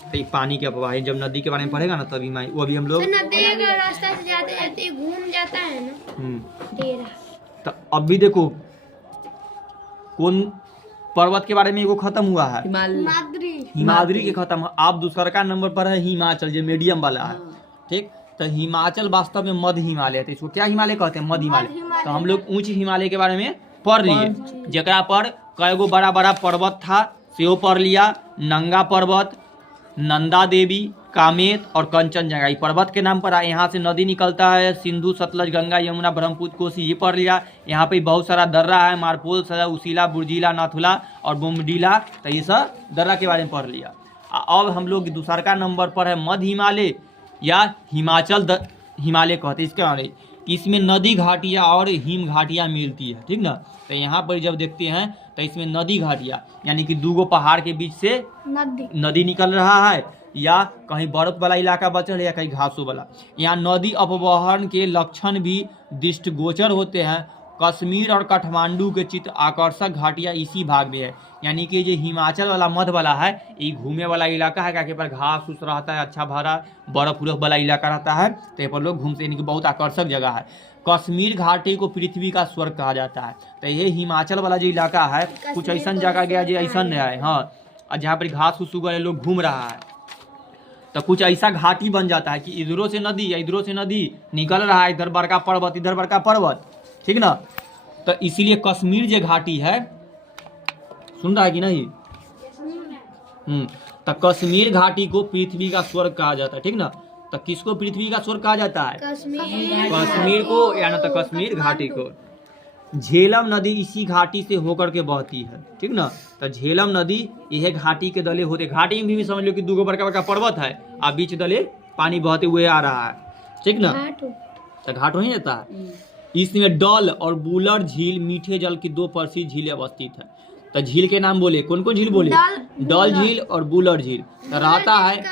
तो पानी के प्रवाह जब नदी के बारे में पढ़ेगा ना तभी वो अभी हम लोग नदी का रास्ता से जाते घूम जाता है ना। तो अभी देखो कौन पर्वत के बारे में वो खत्म हुआ है, हिमाद्री के खत्म। आप दूसरा नंबर पर है हिमाचल, जो मीडियम वाला है, ठीक। तो हिमाचल वास्तव में मध्य हिमालय है, तो इसको क्या हिमालय कहते हैं? मध्य हिमालय। तो हम लोग ऊंच हिमालय के बारे में पढ़ लिए, जरा पर कई गो बड़ा बड़ा पर्वत था सेहो पढ़ लिया। नंगा पर्वत, नंदा देवी, कामेत और कंचनजंगा, ये पर्वत के नाम पर आए। यहाँ से नदी निकलता है, सिंधु, सतलज, गंगा, यमुना, ब्रह्मपुत्र, कोसी, ये पढ़ लिया। यहाँ पे बहुत सारा दर्रा है, मारपोल, सजा, उसीला, बुर्जीला, नाथुला और बोमडीला, तो ये सब दर्रा के बारे में पढ़ लिया। अब हम लोग दूसरा नंबर पर है मध्य हिमालय या हिमाचल हिमालय कहते हैं। इसके बारे इसमें नदी घाटियाँ और हिम घाटियाँ मिलती है, ठीक ना। तो यहाँ पर जब देखते हैं तो इसमें नदी घाटियाँ यानी कि दूगो पहाड़ के बीच से नदी निकल रहा है, या कहीं बर्फ वाला इलाका बचल है या कहीं घासों वाला। यहाँ नदी अपवहन के लक्षण भी दृष्टिगोचर होते हैं। कश्मीर और काठमांडू के चित्र आकर्षक घाटियां इसी भाग में है। यानी कि जो हिमाचल वाला मध्य वाला है ये घूमे वाला इलाका है, क्या पर घास फूस रहता है, अच्छा भरा बर्फ उर्फ वाला इलाका रहता है, तो यहाँ पर लोग घूमते, यानी कि बहुत आकर्षक जगह है। कश्मीर घाटी को पृथ्वी का स्वर्ग कहा जाता है। तो ये हिमाचल वाला जो इलाका है कुछ ऐसा जगह गया जो ऐसा है, हाँ, जहाँ पर घास फूस उगा लोग घूम रहा है, तो कुछ ऐसा घाटी बन जाता है कि इधरों से नदी या इधरों से नदी निकल रहा है, इधर बड़का पर्वत इधर बड़का पर्वत, ठीक ना। तो इसीलिए कश्मीर जो घाटी है, सुन रहा है कि नहीं, तो कश्मीर घाटी को पृथ्वी का स्वर्ग कहा जाता है, ठीक ना। तो किसको पृथ्वी का स्वर्ग कहा जाता है? कश्मीर को, या ना तो कश्मीर घाटी को। झेलम नदी इसी घाटी से होकर के बहती है, ठीक ना। तो झेलम नदी यह घाटी के दले होते, घाटी में भी समझ लो कि दो बड़का बड़का पर्वत है और बीच दले पानी बहते हुए आ रहा है, ठीक ना। तो घाट वही रहता है। इसमें डल और बुलर झील मीठे जल की दो प्रसिद्ध झीलें अवस्थित है। तो झील के नाम बोले, कौन कौन झील बोले? डल झील और बुलर झील। तो रहता है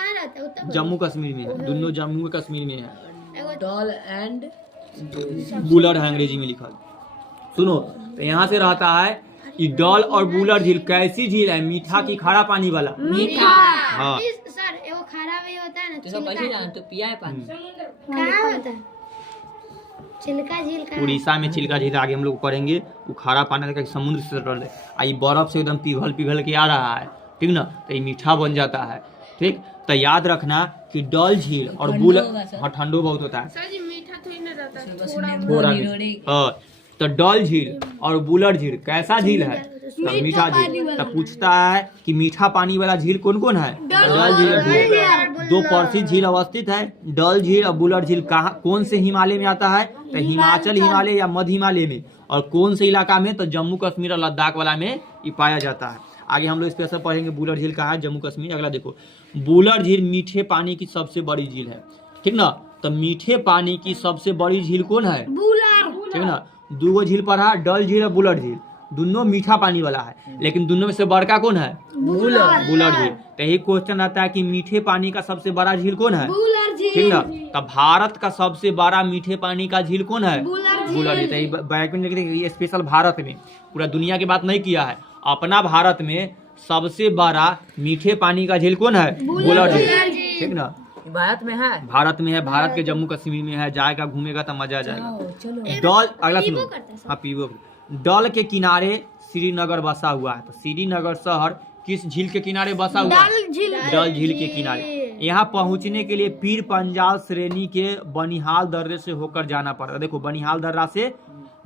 जम्मू कश्मीर में, दोनों जम्मू कश्मीर में है। डल एंड बुलर है अंग्रेजी में लिखा। सुनो, तो यहाँ से रहता है कि डल और बुलर झील कैसी झील है? मीठा की खारा पानी वाला? मीठा। हाँ सर वो खारा भी होता है ना, तो कैसे जानते हो? पिया है पानी कहाँ होता है? चिल्का झील का उड़ीसा में चिल्का झील आगे हम लोग पढ़ेंगे। वो खारा पानी का समुद्र से सटल है, आई बर्फ से एकदम पिघल पिघल के आ रहा है, ठीक ना। तो ये मीठा बन जाता है, ठीक। तो याद रखना कि डल झील और बुलर, हाँ ठंडो बहुत होता है, हाँ। तो डल झील और बुलर झील कैसा झील है? तो मीठा झील। तो पूछता है कि मीठा पानी वाला झील कौन कौन है? डल झील और बुलर। दो प्रसिद्ध झील अवस्थित है, डल झील और बुलर झील। कहाँ, कौन से हिमालय में आता है? तो हिमाचल हिमालय या मध्य हिमालय में। और कौन से इलाका में? तो जम्मू कश्मीर और लद्दाख वाला में ये पाया जाता है। आगे हम लोग स्पेशल पढ़ेंगे बुलर झील कहाँ है, जम्मू कश्मीर। अगला देखो, बुलर झील मीठे पानी की सबसे बड़ी झील है, ठीक ना। तो मीठे पानी की सबसे बड़ी झील कौन है? ठीक ना। दो झील पढ़ा, डल झील और बुलर झील, दोनों मीठा पानी वाला है, लेकिन दोनों में से बड़का कौन है? बुलर झील। तो यही क्वेश्चन आता है कि मीठे पानी का सबसे बड़ा झील कौन है? ठीक ना। तो भारत का सबसे बड़ा मीठे पानी का झील कौन है? बुलर झील। बैक में ये स्पेशल भारत में, पूरा दुनिया की बात नहीं किया है, अपना भारत में सबसे बड़ा मीठे पानी का झील कौन है? बुलर झील, ठीक ना। भारत में है, भारत में है, भारत के जम्मू कश्मीर में है। जाएगा घूमेगा तो मजा आ जाएगा। डल, अगला सुनो, हाँ पीवो। डल के किनारे श्रीनगर बसा हुआ है। तो श्रीनगर शहर किस झील के किनारे बसा हुआ है? डल झील के किनारे। यहाँ पहुँचने के लिए पीर पंजाल श्रेणी के बनिहाल दर्रे से होकर जाना पड़ता है। देखो बनिहाल दर्रा से,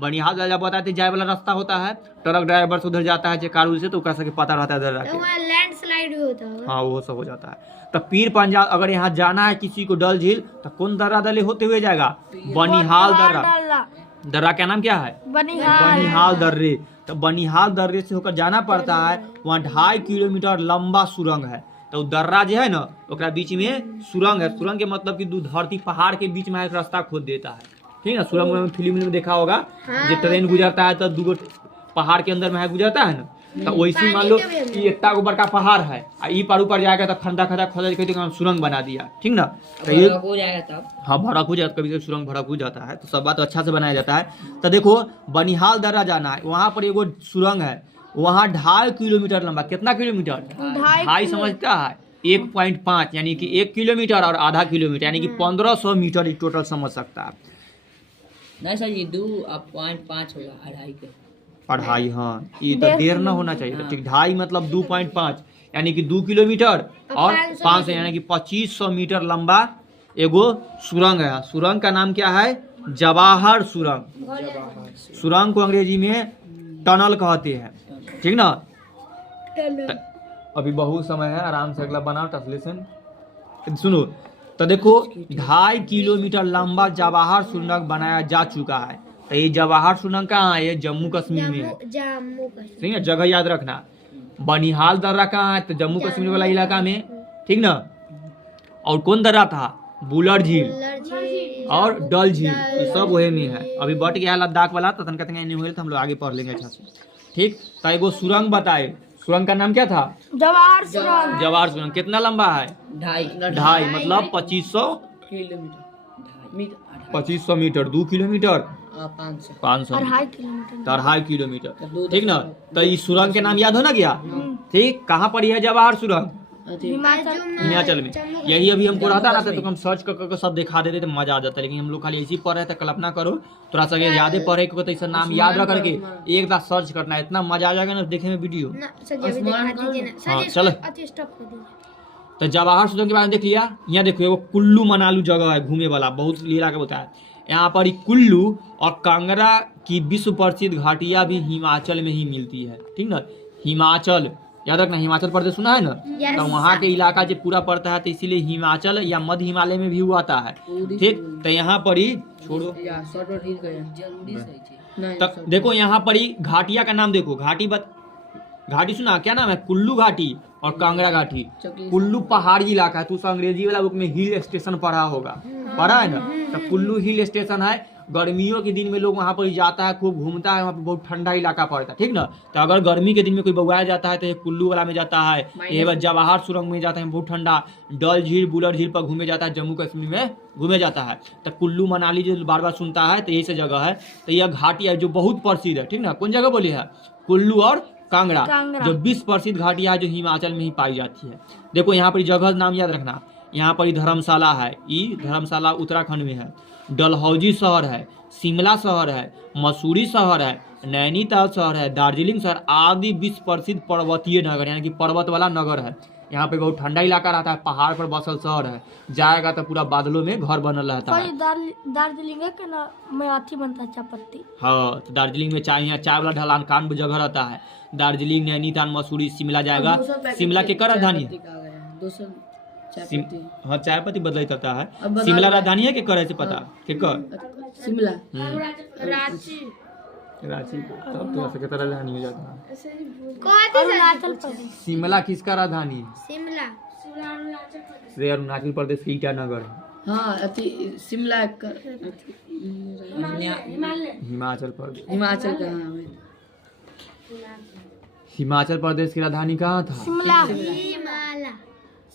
बनिहाल दर्रा बताते जाए वाला रास्ता होता है, ट्रक ड्राइवर से उधर जाता है कार से, तो कर सके पता रहता है दर्रा के, लैंडस्लाइड भी होता है। हाँ वो सब हो जाता है। तो पीर पंजाल, अगर यहाँ जाना है किसी को डल झील, तो कौन दर्रा दले होते हुए जाएगा? बनिहाल दर्रा। दर्रा का नाम क्या है? बनिहाल दर्रे। तो बनिहाल दर्रे से होकर जाना पड़ता है। वहाँ 2.5 किलोमीटर लंबा सुरंग है। तो दर्रा जो है ना, ओकरा बीच में सुरंग है। सुरंग के मतलब कि दो धरती पहाड़ के बीच में एक रास्ता खोद देता है, ठीक है। सुरंग में फिल्म में देखा होगा, जो ट्रेन गुजरता है तो दो पहाड़ के अंदर में गुजरता है ना, तो वैसे मान लो कि इतना को बड़का पहाड़ है, ई पार ऊपर जाएगा तो खंडा खंडा खोदा सुरंग बना दिया, ठीक ना। तो ये हो जाएगा तब, हाँ भड़क हो जाता, कभी कभी सुरंग भड़क हो जाता है, तो सब बात अच्छा से बनाया जाता है। तो देखो बनिहाल दर्रा जाना है, वहाँ पर एगो सुरंग है, वहाँ 2.5 किलोमीटर लंबा। कितना किलोमीटर? 2.5 समझता है, 1.5 यानी कि 1 किलोमीटर और आधा किलोमीटर यानी कि 1500 मीटर टोटल समझ सकता है। नहीं सर, ये 2.5 होगा, 2.5 के 2.5, हाँ ये तो देर ना होना चाहिए। ठीक, 2.5 मतलब 2.5 यानी कि 2 किलोमीटर और 500 यानी कि 2500 मीटर लंबा एगो सुरंग है। सुरंग का नाम क्या है? जवाहर सुरंग। सुरंग को अंग्रेजी में टनल कहते हैं, ठीक ना। अभी बहुत समय है, आराम से अगला बनाओ ट्रांसलेशन। सुनो, तो देखो 2.5 किलोमीटर लंबा जवाहर सुरंग बनाया जा चुका है। तो ये जवाहर सुरंग कहाँ है? ये जम्मू कश्मीर में है, ठीक है। जगह याद रखना। बनिहाल दर्रा कहाँ है? तो जम्मू कश्मीर वाला इलाका में, ठीक ना। और कौन दर्रा था? बुलर झील और डल झील, ये सब वही में है। अभी बट गया लद्दाख वाला, तो तनका तनका नहीं हुए तो हम लोग आगे पढ़ लेंगे अच्छा से, ठीक। तो एगो सुरंग बताए, सुरंग का नाम क्या था? जवाहर सुरंग। जवाहर सुरंग कितना लंबा है? 2.5 मतलब 2500 मीटर, 2 किलोमीटर 500 2.5 किलोमीटर। 2.5 किलोमीटर, ठीक ना। तो इस सुरंग के नाम याद हो ना गया, ठीक। कहाँ पर है जवाहर सुरंग? हिमाचल में। यही अभी हमको रहता ना तो हम सर्च कर सब दिखा देते तो मजा आ जाता, लेकिन हम लोग खाली ऐसी पढ़ रहे थे। कल्पना करो थोड़ा सा यादें पढ़े को, तो ऐसा नाम याद रख करके एक बार सर्च करना है, इतना मजा आ जाएगा ना देखने में वीडियो। हाँ चलो, तो जवाहर सुरंग के बारे में देख लिया। यहाँ देखो एगो कुल्लू मनालू जगह है घूमे वाला, बहुत लीला का बताया। यहाँ पर कुल्लू और कांगड़ा की विश्व प्रसिद्ध घाटियाँ भी हिमाचल में ही मिलती है, ठीक ना। हिमाचल याद रखना, हिमाचल प्रदेश सुना है ना, तो वहाँ के इलाका जो पूरा पड़ता है, तो इसीलिए हिमाचल या मध्य हिमालय में भी हुआ आता है, ठीक। तो यहाँ पर ही छोड़ो, तो देखो यहाँ पर ही घाटिया का नाम देखो, घाटी सुना क्या नाम है? कुल्लू घाटी और कांगड़ा घाटी। कुल्लू पहाड़ी इलाका है, तू अंग्रेजी वाला बुक में हिल स्टेशन पढ़ा होगा, पढ़ा है ना। तो कुल्लू हिल स्टेशन है, गर्मियों के दिन में लोग वहाँ पर जाता है, खूब घूमता है, वहाँ पर बहुत ठंडा इलाका पड़ता है, ठीक ना। तो अगर गर्मी के दिन में कोई बउआया जाता है तो ये कुल्लू वाला में जाता है, ये बार जवाहर सुरंग में जाता है, बहुत ठंडा। डल झील बुलर झील पर घूमे जाता है, जम्मू कश्मीर में घूमे जाता है। तो कुल्लू मनाली जो बार बार सुनता है, तो यही से जगह है। तो यह घाटी है जो बहुत प्रसिद्ध है, ठीक ना। कौन जगह बोली है? कुल्लू और कांगड़ा, जो विश्व प्रसिद्ध घाटियाँ है जो हिमाचल में ही पाई जाती है। देखो यहाँ पर जगह नाम याद रखना, यहाँ पर धर्मशाला है, ये धर्मशाला उत्तराखंड में है। डलहौजी शहर है, शिमला शहर है, मसूरी शहर है, नैनीताल शहर है, दार्जिलिंग शहर आदि विश्व प्रसिद्ध पर्वतीय नगर यानी कि पर्वत वाला नगर है। यहाँ पे बहुत ठंडा इलाका रहता है, पहाड़ पर बसल शहर है, जाएगा तो पूरा बादलों में घर बनल रहता है। दार्जिलिंग के ना में अथी बनता है, चायपत्ती। हाँ, तो दार्जिलिंग में चाय, यहाँ चाय वाला ढलान कान जगह रहता है। दार्जिलिंग, नैनीताल, मसूरी, शिमला जाएगा। शिमला के कर राजधानी है? हाँ, चाय पत्ती बदल करता है। शिमला राजधानी है के कर ऐसे पता के कर? शिमला, रांची तब तो ऐसे कितना राजधानी हो जाता है। अरुणाचल प्रदेश। शिमला किसका राजधानी है? शिमला अरुणाचल प्रदेश की ईटानगर है। हाँ शिमला हिमाचल प्रदेश, हिमाचल का। हिमाचल प्रदेश की राजधानी कहाँ था? शिमला।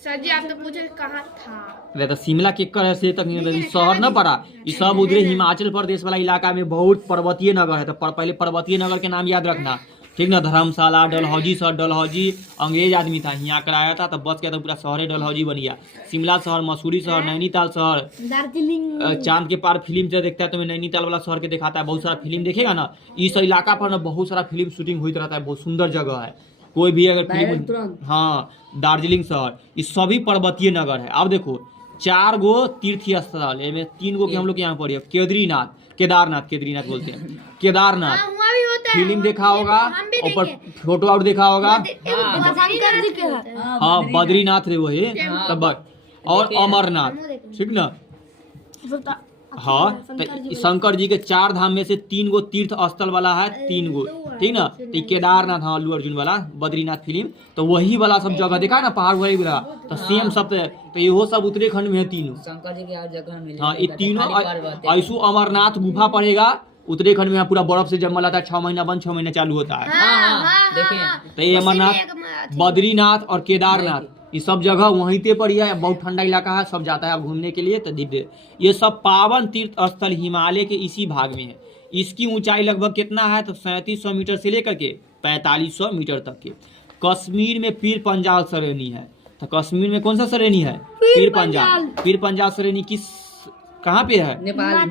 सर जी आप तो पूछे कहाँ था? तो शिमला के कर से तक शहर न पड़ा, ये सब उधर हिमाचल प्रदेश वाला इलाका में बहुत पर्वतीय नगर है। तो पहले पर्वतीय नगर के नाम याद रखना, ठीक ना। धर्मशाला, डलहौजी शहर, डलहौजी अंग्रेज आदमी था, यहाँ कराया था, तब बच गया, तो पूरा शहर डलहौजी बन गया। शिमला शहर, मसूरी शहर, नैनीताल शहर, दार्जिलिंग। चांद के पार फिल्म से देखता है तो मैं नैनीताल वाला शहर के दिखाता है, बहुत सारा फिल्म देखेगा ना। इस इलाका पर ना बहुत सारा फिल्म शूटिंग होती रहता है, बहुत सुंदर जगह है। कोई भी अगर फिल्म, हाँ, दार्जिलिंग शहर, ये सभी पर्वतीय नगर है। अब देखो 4 गो तीर्थ स्थल है, 3 गो के हम लोग यहाँ पढ़े, केदारनाथ बोलते हैं, केदारनाथ। फिल्म देखा होगा, ऊपर फोटो आउट देखा होगा। हाँ, बद्रीनाथ रे वही तब, और अमरनाथ, ठीक ना। हाँ, तो शंकर जी के 4 धाम में से 3 गो तीर्थ स्थल वाला है, 3 गो, ठीक ना। तो केदारनाथ, हाँ, अल्लू अर्जुन वाला बद्रीनाथ फिल्म, तो वही वाला सब जगह देखा है ना, पहाड़ वही वाला, तो सेम सब। तो ये सब उत्तराखंड में है तीनों, शंकर जी की हर जगह मिलेगा। हाँ, ये तीनों ऐसु अमरनाथ गुफा पड़ेगा उत्तराखंड में, पूरा बर्फ से जमल रहता है, 6 महीना बंद 6 महीना चालू होता है। तो ये अमरनाथ, बद्रीनाथ और केदारनाथ, ये सब जगह वहीं पे पर है, बहुत ठंडा इलाका है, सब जाता है अब घूमने के लिए। तो दिव्य ये सब पावन तीर्थ स्थल हिमालय के इसी भाग में है। इसकी ऊंचाई लगभग कितना है? तो 3700 मीटर से लेकर के 4500 मीटर तक के। कश्मीर में पीर पंजाल श्रेणी है, तो कश्मीर में कौन सा श्रेणी है? पीर पंजाल श्रेणी किस कहाँ पे है? नेपाल,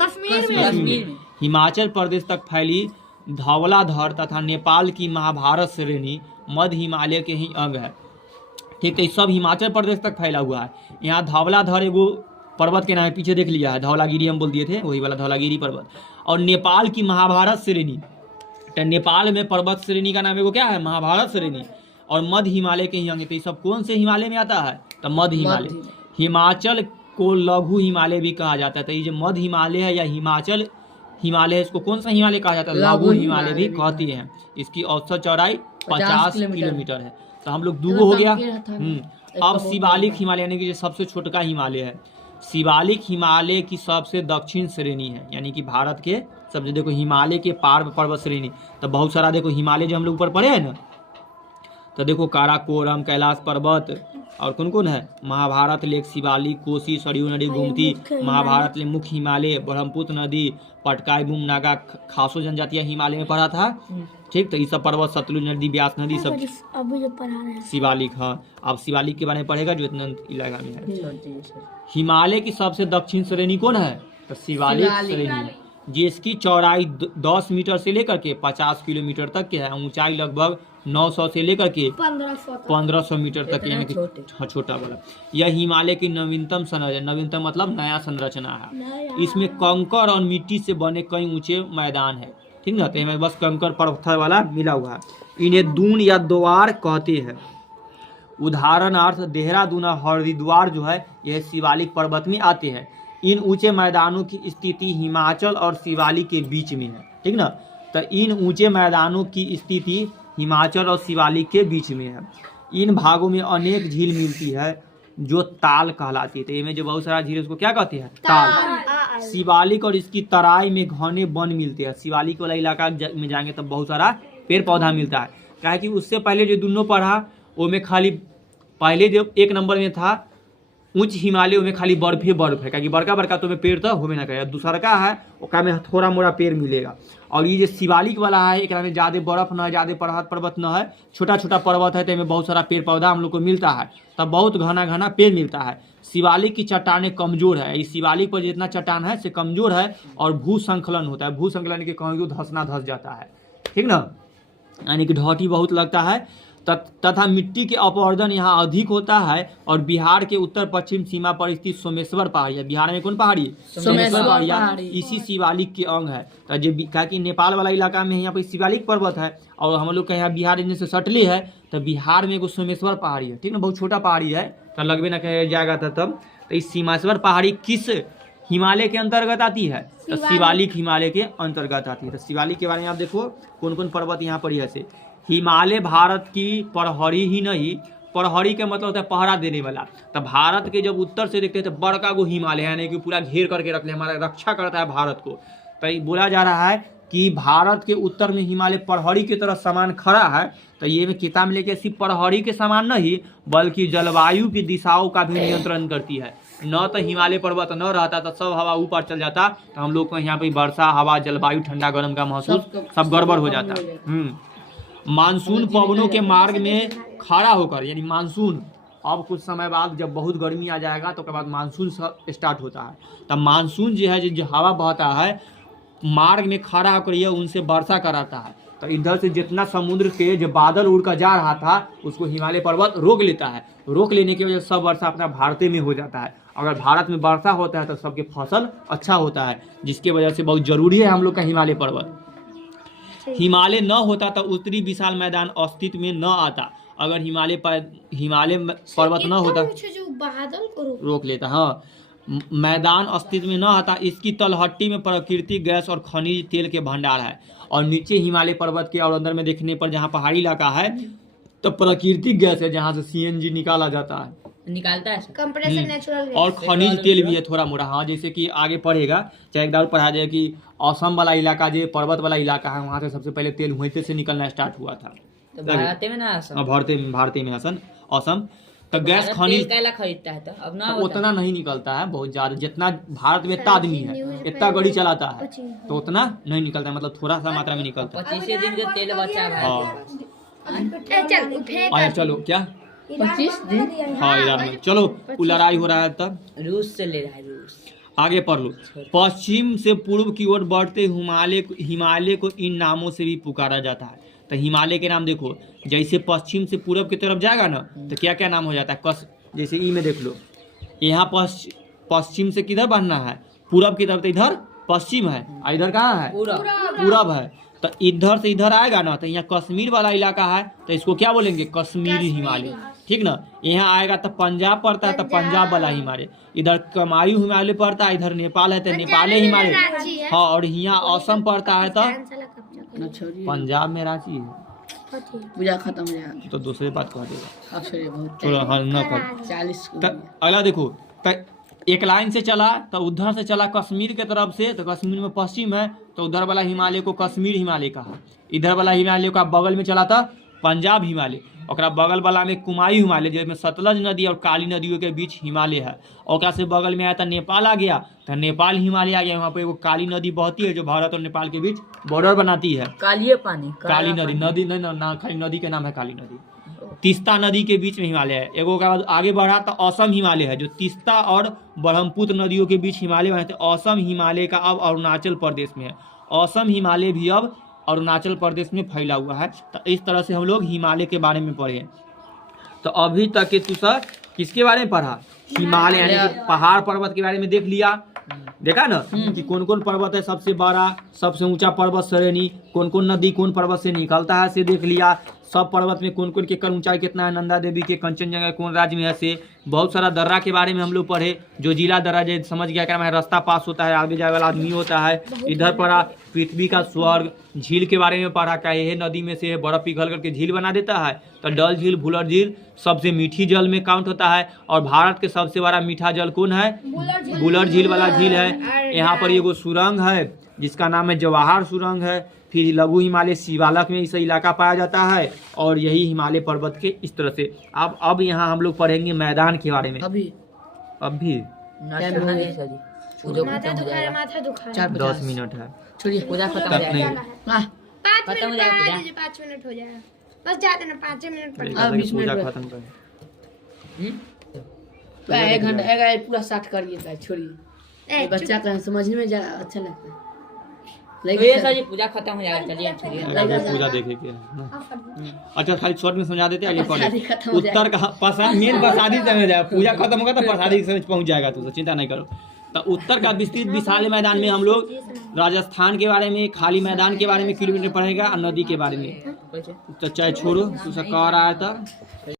कश्मीर में। हिमाचल प्रदेश तक फैली धौलाधर तथा नेपाल की महाभारत श्रेणी मध्य हिमालय के ही अंग है, ठीक है। सब हिमाचल प्रदेश तक फैला हुआ है। यहाँ धौलाधर एगो पर्वत के नाम है, पीछे देख लिया है, धौलागिरी हम बोल दिए थे, वही वाला धौलागिरी पर्वत। और नेपाल की महाभारत श्रेणी, तो नेपाल में पर्वत श्रेणी का नाम एगो क्या है? महाभारत श्रेणी। और मध्य हिमालय के ही अंग, तो ये सब कौन से हिमालय में आता है? तो मध्य हिमालय। हिमाचल को लघु हिमालय भी कहा जाता है। तो ये जो मध्य हिमालय है या हिमाचल हिमालय, इसको कौन सा हिमालय कहा जाता है? लघु हिमालय भी कहती है। इसकी औसत चौड़ाई 50 किलोमीटर है। तो हम लोग 2 हो गया। अब शिवालिक हिमालय यानी कि जो सबसे छोटका हिमालय है, शिवालिक हिमालय की सबसे दक्षिण श्रेणी है, यानी कि भारत के सबसे, देखो हिमालय के पार पर्वत श्रेणी, तो बहुत सारा देखो हिमालय जो हम लोग ऊपर पढ़े हैं ना, तो देखो काराकोरम, कैलाश पर्वत, और कौन कौन है, महाभारत लेक, शिवालिक, कोसी, सरयू नदी, गोमती, महाभारत लेक, मुख्य हिमालय, ब्रह्मपुत्र नदी, पटकाई, बुम, नागा, खासो जनजातियां हिमालय में पढ़ा था। ठीक, तो ये सब पर्वत, सतलुज नदी, ब्यास नदी, सब अभी जो पढ़ा रहे हैं शिवालिक। हाँ, आप शिवालिक के बारे में पढ़ेगा जो इतना इलाका में है। हिमालय की सबसे दक्षिण श्रेणी कौन है, तो शिवालिक श्रेणी, जिसकी चौड़ाई 10 मीटर से लेकर के 50 किलोमीटर तक के है, ऊंचाई लगभग 900 से लेकर के 1500 मीटर तक, यानी कि छोटा वाला। यह हिमालय की नवीनतम संरचना, नवीनतम मतलब नया संरचना है। इसमें कंकर और मिट्टी से बने कई ऊंचे मैदान है। ठीक ना, तो इसमें बस कंकर पत्थर वाला मिला हुआ है। इन्हें दून या द्वार कहते हैं। उदाहरणार्थ देहरादून और हरिद्वार जो है यह शिवालिक पर्वत में आते हैं। इन ऊंचे मैदानों की स्थिति हिमाचल और शिवालिक के बीच में है। ठीक ना, तो इन ऊंचे मैदानों की स्थिति हिमाचल और शिवालिक के बीच में है। इन भागों में अनेक झील मिलती है जो ताल कहलाती है। तो इनमें जो बहुत सारा झील उसको क्या कहते हैं, ताल। शिवालिक और इसकी तराई में घने वन मिलते हैं। शिवालिक वाला इलाका में जाएंगे तब बहुत सारा पेड़ पौधा मिलता है। क्या है कि उससे पहले जो दोनों पढ़ा वो में खाली पहले जो 1 नंबर में था उच्च हिमालय में खाली बर्फ ही बर्फ है, क्योंकि बड़का बड़का तो में पेड़ तो होबे ना करे। दूसरा का है ओकरा में थोड़ा मोड़ा पेड़ मिलेगा। और ये जो शिवालिक वाला है एक में ज़्यादा बर्फ न है, ज़्यादा पर्वत न है, छोटा छोटा पर्वत है, तो इसमें बहुत सारा पेड़ पौधा हम लोग को मिलता है, तब बहुत घना घना पेड़ मिलता है। शिवालिक की चट्टानें कमजोर है। इस शिवालिक पर जितना चट्टान है से कमजोर है और भूसंकलन होता है। भूसंकलन के कहीं धंसना धंस जाता है। ठीक ना, यानी कि ढौटी बहुत लगता है। तथा मिट्टी के अपवर्धन यहाँ अधिक होता है। और बिहार के उत्तर पश्चिम सीमा पर स्थित सोमेश्वर पहाड़िया, बिहार में कौन पहाड़ी, सोमेश्वर पहाड़िया, इसी शिवालिक के अंग है। तो जो कहा कि नेपाल वाला इलाका में यहाँ पर शिवालिक पर्वत है और हम लोग के यहाँ बिहार से सटले है, तो बिहार में एगो सोमेश्वर पहाड़ी है। ठीक ना, बहुत छोटा पहाड़ी है, तो लगभग ना कहा जाएगा था तब। तो इस सोमेश्वर पहाड़ी किस हिमालय के अंतर्गत आती है, तो शिवालिक हिमालय के अंतर्गत आती है। तो शिवालिक के बारे में आप देखो कौन कौन पर्वत यहाँ पर है। हिमालय भारत की प्रहरी ही नहीं, प्रहरी का मतलब होता है पहरा देने वाला। तो भारत के जब उत्तर से देखते हैं तो बड़का गो हिमालय यानी कि पूरा घेर करके रख ले, हमारा रक्षा करता है भारत को। तो बोला जा रहा है कि भारत के उत्तर में हिमालय प्रहरी की तरह समान खड़ा है। तो ये में किताब में लेके सिर्फ प्रहरी के समान नहीं बल्कि जलवायु की दिशाओं का भी नियंत्रण करती है। न तो हिमालय पर्वत न रहता तो सब हवा ऊपर चल जाता, तो हम लोग को यहाँ पे वर्षा हवा जलवायु ठंडा गर्म का महसूस सब गड़बड़ हो जाता। मानसून पवनों के मार्ग में खड़ा होकर, यानी मानसून अब कुछ समय बाद जब बहुत गर्मी आ जाएगा तो उसके बाद मानसून स्टार्ट होता है। तब मानसून जो है जो हवा बहता है मार्ग में खड़ा होकर यह उनसे वर्षा कराता है। तो इधर से जितना समुद्र के जो बादल उड़ कर जा रहा था उसको हिमालय पर्वत रोक लेता है। रोक लेने की वजह से सब वर्षा अपना भारत में हो जाता है। अगर भारत में वर्षा होता है तो सबके फसल अच्छा होता है, जिसकी वजह से बहुत जरूरी है हम लोग का हिमालय पर्वत। हिमालय न होता तो उत्तरी विशाल मैदान अस्तित्व में न आता। अगर हिमालय पर्वत न होता जो बादल को रोक लेता, हाँ, मैदान अस्तित्व में न आता। इसकी तलहट्टी में प्राकृतिक गैस और खनिज तेल के भंडार है। और नीचे हिमालय पर्वत के और अंदर में देखने पर जहाँ पहाड़ी इलाका है तो प्राकृतिक गैस है जहाँ से CNG निकाला जाता है, निकालता है कंप्रेसर नेचुरल और खनिज तेल भी है थोड़ा मोड़ा। हाँ, जैसे कि आगे पढ़ेगा चाहे एक बार पढ़ा जाए कि असम वाला इलाका जो पर्वत वाला इलाका है वहाँ से सबसे पहले तेल वहीं से निकलना स्टार्ट हुआ था। तो भारत में ना असम, भारत में असम तो गैस खनिज खरीदता है तो अब ना उतना नहीं निकलता है, बहुत ज्यादा। जितना भारत में इतना आदमी है इतना गाड़ी चलाता है तो उतना नहीं निकलता है, मतलब थोड़ा सा मात्रा में निकलता है। 25 दिन का तेल बचा है। चलो क्या 25 दिन, हाँ यार, चलो लड़ाई हो रहा है तब रूस से ले रहा है। रूस आगे पढ़ लो। पश्चिम से पूर्व की ओर बढ़ते हिमालय को इन नामों से भी पुकारा जाता है। तो हिमालय के नाम देखो, जैसे पश्चिम से पूर्व की तरफ जाएगा ना तो क्या क्या नाम हो जाता है। जैसे ई में देख लो, यहाँ पश्चिम से किधर बढ़ना है, पूरब की तरफ, तो इधर पश्चिम है, इधर कहाँ है, पूरब है। तो इधर से इधर आएगा ना तो यहाँ कश्मीर वाला इलाका है तो इसको क्या बोलेंगे, कश्मीरी हिमालय। ठीक ना, यहाँ आएगा तो पंजाब पड़ता है तो पंजाब वाला हिमालय। इधर कमायू हिमालय पड़ता है, इधर नेपाल है तो नेपाली हिमालय। हाँ, और यहाँ असम पड़ता है तो पंजाब में रांची है। पूजा खत्म हो जाएगा तो दूसरी बात कह देगा, बहुत अगला देखो। तो एक लाइन से चला तो उधर से चला कश्मीर के तरफ से, तो कश्मीर में पश्चिम है तो उधर वाला हिमालय को कश्मीर हिमालय कहा। इधर वाला हिमालय का बगल में चला था पंजाब हिमालय, और बगल वाला में कुमायूं हिमालय जिसमें सतलज नदी और काली नदियों के बीच हिमालय है। और से बगल में आया था नेपाल आ गया, तो नेपाल हिमालय आ गया। वहाँ पे वो काली नदी बहती है जो भारत और नेपाल के बीच बॉर्डर बनाती है। काली पानी, काली नदी, नदी नहीं ना, खाली नदी के नाम है काली नदी। तीस्ता नदी के बीच में हिमालय है। एगो के बाद आगे बढ़ा तो असम हिमालय है जो तीस्ता और ब्रह्मपुत्र नदियों के बीच हिमालय बने थे। असम हिमालय का अब अरुणाचल प्रदेश में है। असम हिमालय भी अब अरुणाचल प्रदेश में फैला हुआ है। तो इस तरह से हम लोग हिमालय के बारे में पढ़े। तो अभी तक के तू सर किसके बारे में पढ़ा? हिमालय यानी कि पहाड़ पर्वत के बारे में देख लिया, देखा ना कि कौन कौन पर्वत है सबसे बड़ा, सबसे ऊंचा पर्वत श्रेणी, कौन कौन नदी कौन पर्वत से निकलता है से देख लिया। सब पर्वत में कौन कौन के कर ऊंचाई कितना है, नंदा देवी के कंचनजंगा कौन राज्य में है से। बहुत सारा दर्रा के बारे में हम लोग पढ़े, जो जिला दर्रा जो समझ गया क्या है, रास्ता पास होता है, आगे जाए वाला आदमी होता है। इधर पढ़ा पृथ्वी का स्वर्ग, झील के बारे में पढ़ा क्या ये नदी में से बर्फ पिघल करके झील बना देता है। तो डल झील, भुलर झील सबसे मीठी जल में काउंट होता है। और भारत के सबसे बड़ा मीठा जल कौन है? भुलर झील वाला झील है। यहाँ पर एगो सुरंग है जिसका नाम है जवाहर सुरंग है। फिर लघु हिमालय शिवालक में इस इलाका पाया जाता है। और यही हिमालय पर्वत के इस तरह से। अब यहाँ हम लोग पढ़ेंगे मैदान के बारे में। अभी माथा दुखा रहा, माथा दुखा रहा। 10 मिनट है। छोड़िए, पूजा खत्म हो जाएगा। 5 मिनट बाद दीजिए, 5 मिनट हो जाएगा बस, जाते ना 5 मिनट पढ़। 20 मिनट पूजा में। खत्म कर। तो 1 घंटा पूरा 60 करिए, छोड़िए। बच्चा का समझने में अच्छा लगता है। लेकिन पूजा खत्म हो जाएगा, चलिए छोड़िए। पूजा देखे के अच्छा खाली शॉर्ट में समझा देते आगे पढ़े। उत्तर का प्रसाद मेन प्रसादी समझ जाएगा। पूजा खत्म होगा तो प्रसादी समझ पहुंच जाएगा, तो चिंता नहीं करो। तो उत्तर का विस्तृत विशाल मैदान में हम लोग राजस्थान के बारे में, खाली मैदान के बारे में किलोमीटर पढ़ेगा और नदी के बारे में। तो चाहे छोड़ो, तू सब कह रहा है था।